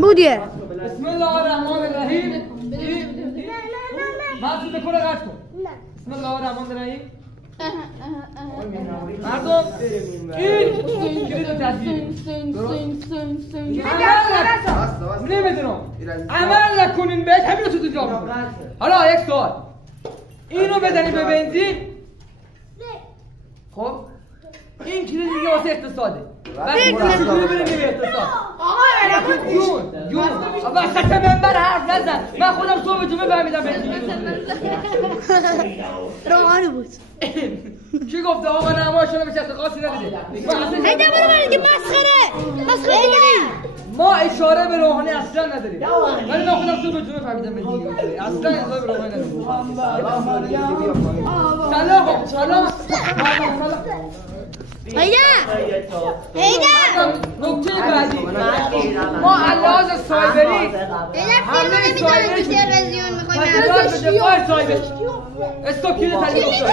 مدیر بسم الله الرحمن الرحیم. محسوس کره قطع کن. بسم الله الرحمن الرحیم. مردم این کلید تدبیر نمیدونم عمل نکنین بهش همین رو تو جا. حالا یک سوال اینو بزنیم به بنزین خب این کلید دیگه واسه اقتصاده وقتی بریم به اقتصاد جون وسط منبر حرف نزن من خودم صبح جمعه فهمیدم بنزین روحانی بود کی گفته آقا نمایشونه به چست خاصی ندیده ایده برو برید مسخره ما اشاره به روحانی اصلا نداریم ولی من خودم صبح جمعه فهمیدم بنزین اصلا اشاره به روحانی نداریم سلام ایده نکته بعدی ما علاوه سایبری همه سایبری تلویزیون میخوایم به دفاع سایبری استوکیل تلویزیون